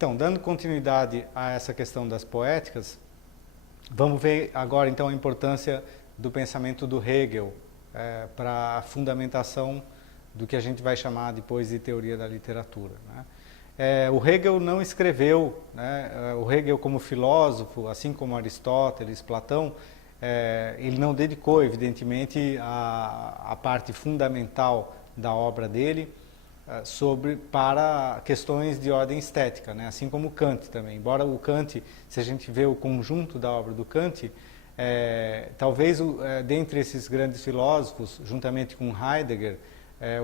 Então, dando continuidade a essa questão das poéticas, vamos ver agora então a importância do pensamento do Hegel para a fundamentação do que a gente vai chamar depois de teoria da literatura, né? O Hegel não escreveu, né, o Hegel como filósofo, assim como Aristóteles, Platão, ele não dedicou, evidentemente, a parte fundamental da obra dele para questões de ordem estética, né, assim como Kant também. Embora o Kant, se a gente vê o conjunto da obra do Kant, talvez dentre esses grandes filósofos, juntamente com Heidegger,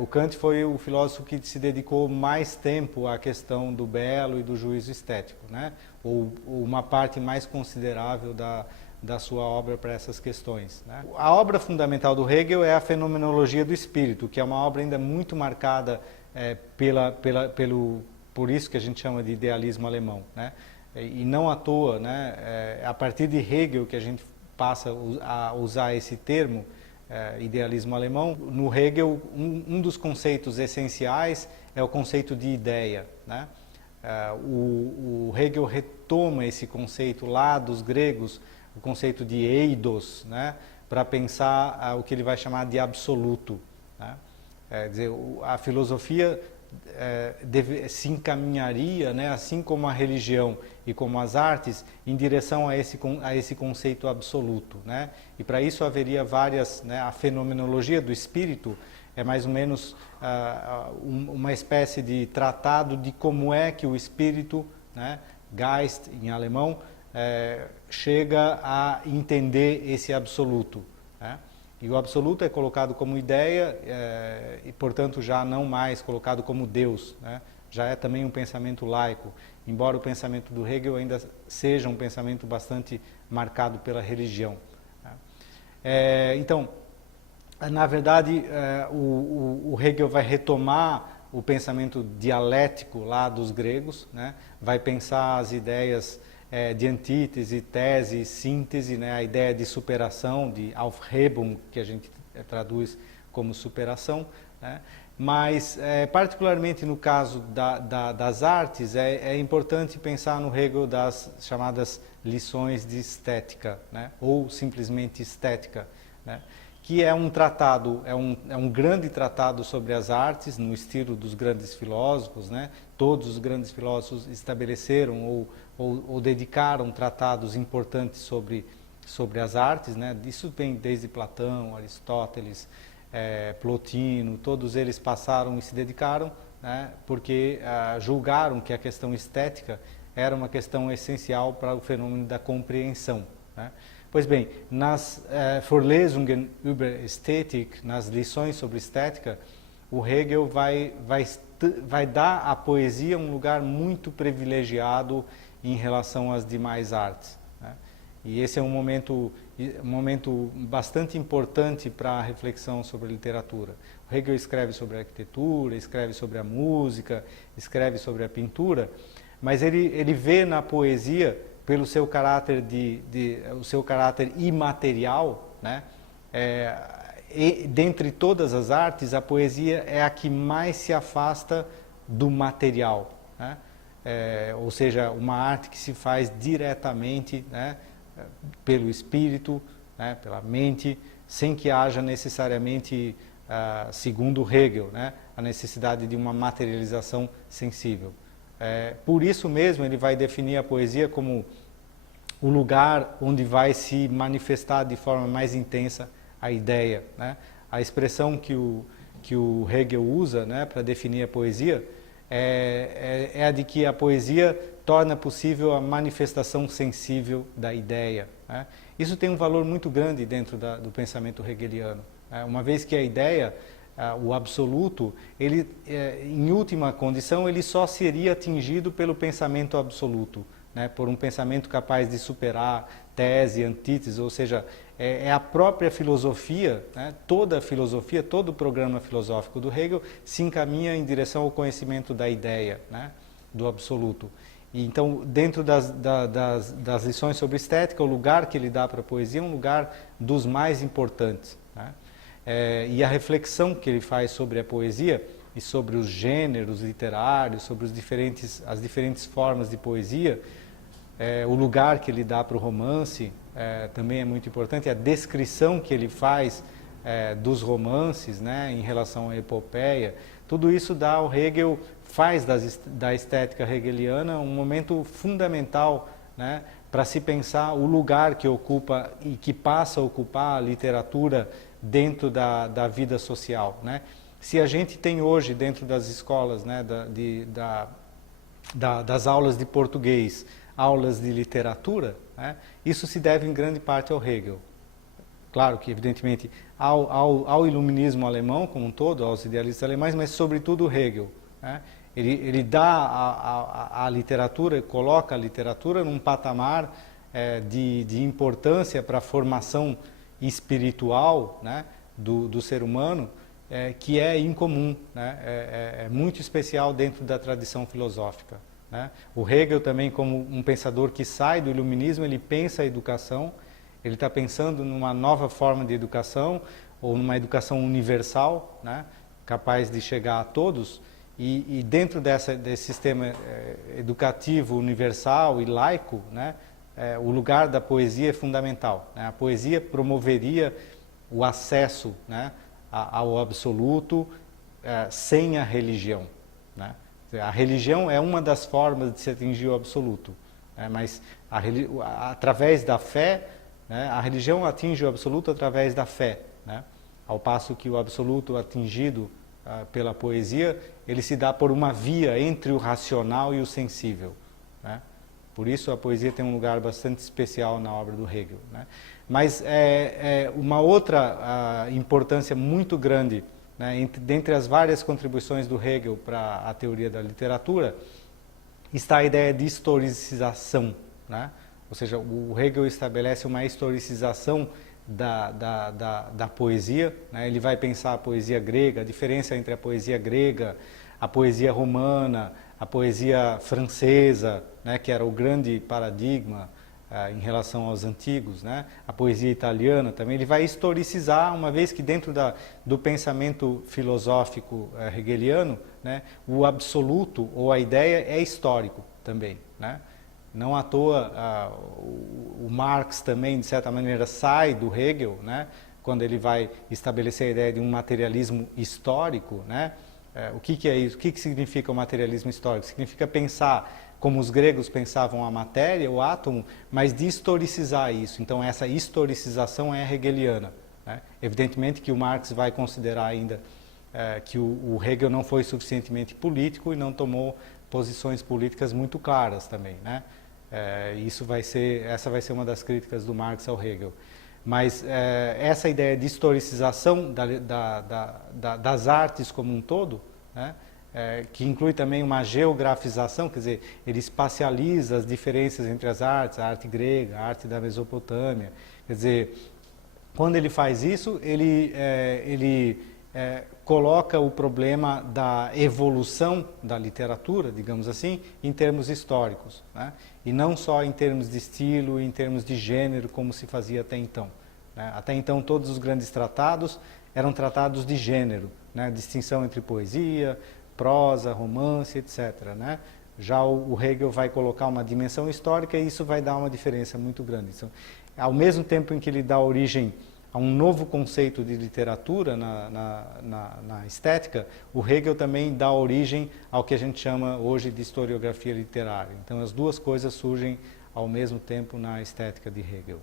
o Kant foi o filósofo que se dedicou mais tempo à questão do belo e do juízo estético, né? Ou uma parte mais considerável da sua obra para essas questões, né? A obra fundamental do Hegel é a Fenomenologia do Espírito, que é uma obra ainda muito marcada por isso que a gente chama de idealismo alemão, né? E não à toa, né? A partir de Hegel que a gente passa a usar esse termo, idealismo alemão. No Hegel, um dos conceitos essenciais é o conceito de ideia, né? O Hegel retoma esse conceito lá dos gregos, o conceito de eidos, né? Para pensar o que ele vai chamar de absoluto, né? Quer dizer, a filosofia se encaminharia, né, assim como a religião e como as artes, em direção a esse conceito absoluto, né? E para isso haveria várias, né, a fenomenologia do espírito é mais ou menos uma espécie de tratado de como é que o espírito, né, Geist em alemão, chega a entender esse absoluto, né? E o absoluto é colocado como ideia e, portanto, já não mais colocado como Deus, né? Já é também um pensamento laico, embora o pensamento do Hegel ainda seja um pensamento bastante marcado pela religião, né? Então, na verdade, o Hegel vai retomar o pensamento dialético lá dos gregos, né? Vai pensar as ideias de antítese, tese, síntese, né? A ideia de superação, de Aufhebung, que a gente traduz como superação, né? Mas, particularmente no caso das artes, é importante pensar no Hegel das chamadas lições de estética, né? Ou simplesmente estética, né? Que é um tratado, é um grande tratado sobre as artes, no estilo dos grandes filósofos, né? Todos os grandes filósofos estabeleceram ou dedicaram tratados importantes sobre as artes, né? Isso vem desde Platão, Aristóteles, Plotino, todos eles passaram e se dedicaram, né? Porque julgaram que a questão estética era uma questão essencial para o fenômeno da compreensão, né? Pois bem, nas Vorlesungen über Ästhetik, nas lições sobre estética, o Hegel vai dar à poesia um lugar muito privilegiado em relação às demais artes, né? E esse é um momento bastante importante para a reflexão sobre a literatura. O Hegel escreve sobre a arquitetura, escreve sobre a música, escreve sobre a pintura, mas ele vê na poesia, pelo seu caráter o seu caráter imaterial, né? E, dentre todas as artes, a poesia é a que mais se afasta do material, né? Ou seja, uma arte que se faz diretamente, né, pelo espírito, né, pela mente, sem que haja necessariamente, segundo Hegel, né, a necessidade de uma materialização sensível. Por isso mesmo ele vai definir a poesia como o lugar onde vai se manifestar de forma mais intensa a ideia, né? A expressão que o Hegel usa, né, para definir a poesia é a de que a poesia torna possível a manifestação sensível da ideia, né? Isso tem um valor muito grande dentro do pensamento hegeliano, né? Uma vez que a ideia, o absoluto, ele, em última condição, ele só seria atingido pelo pensamento absoluto, né? Por um pensamento capaz de superar tese, antítese, ou seja, é a própria filosofia, né? Toda a filosofia, todo o programa filosófico do Hegel se encaminha em direção ao conhecimento da ideia, né? Do absoluto. E então, dentro das lições sobre estética, o lugar que ele dá para a poesia é um lugar dos mais importantes, né? E a reflexão que ele faz sobre a poesia e sobre os gêneros literários, sobre as diferentes formas de poesia, o lugar que ele dá para o romance também é muito importante, a descrição que ele faz dos romances, né, em relação à epopeia, tudo isso dá ao Hegel, faz da estética hegeliana um momento fundamental, né, para se pensar o lugar que ocupa e que passa a ocupar a literatura dentro da vida social, né? Se a gente tem hoje dentro das escolas, né, das aulas de português, aulas de literatura, né, isso se deve em grande parte ao Hegel. Claro que, evidentemente, ao iluminismo alemão como um todo, aos idealistas alemães, mas sobretudo Hegel, né? Ele dá a literatura, coloca a literatura num patamar de importância para a formação espiritual, né, do ser humano, que é incomum, né? É muito especial dentro da tradição filosófica, né? O Hegel também, como um pensador que sai do iluminismo, ele pensa a educação, ele está pensando numa nova forma de educação, ou numa educação universal, né, capaz de chegar a todos, e dentro desse sistema educativo universal e laico, né, o lugar da poesia é fundamental, né? A poesia promoveria o acesso, né, ao absoluto sem a religião, né? A religião é uma das formas de se atingir o absoluto, né, mas através da fé, né, a religião atinge o absoluto através da fé, né? Ao passo que o absoluto atingido pela poesia, ele se dá por uma via entre o racional e o sensível, né? Por isso a poesia tem um lugar bastante especial na obra do Hegel, né? Mas uma outra importância muito grande, né, dentre as várias contribuições do Hegel para a teoria da literatura, está a ideia de historicização, né? Ou seja, o Hegel estabelece uma historicização da poesia, né? Ele vai pensar a poesia grega, a diferença entre a poesia grega, a poesia romana, a poesia francesa, né, que era o grande paradigma em relação aos antigos, né? A poesia italiana também. Ele vai historicizar, uma vez que dentro do pensamento filosófico hegeliano, né, o absoluto ou a ideia é histórico também, né? Não à toa o Marx também, de certa maneira, sai do Hegel, né, quando ele vai estabelecer a ideia de um materialismo histórico, né? O que é isso? O que significa o materialismo histórico? Significa pensar como os gregos pensavam a matéria, o átomo, mas de historicizar isso. Então essa historicização é hegeliana, né? Evidentemente que o Marx vai considerar ainda que o Hegel não foi suficientemente político e não tomou posições políticas muito claras também, né? Essa vai ser uma das críticas do Marx ao Hegel. Mas essa ideia de historicização das artes como um todo, né, que inclui também uma geografização, quer dizer, ele espacializa as diferenças entre as artes, a arte grega, a arte da Mesopotâmia. Quer dizer, quando ele faz isso, ele coloca o problema da evolução da literatura, digamos assim, em termos históricos, né? E não só em termos de estilo, em termos de gênero, como se fazia até então, né? Até então, todos os grandes tratados eram tratados de gênero, né? Distinção entre poesia, prosa, romance, etc., né? Já o Hegel vai colocar uma dimensão histórica e isso vai dar uma diferença muito grande. Então, ao mesmo tempo em que ele dá origem a um novo conceito de literatura na estética, o Hegel também dá origem ao que a gente chama hoje de historiografia literária. Então as duas coisas surgem ao mesmo tempo na estética de Hegel.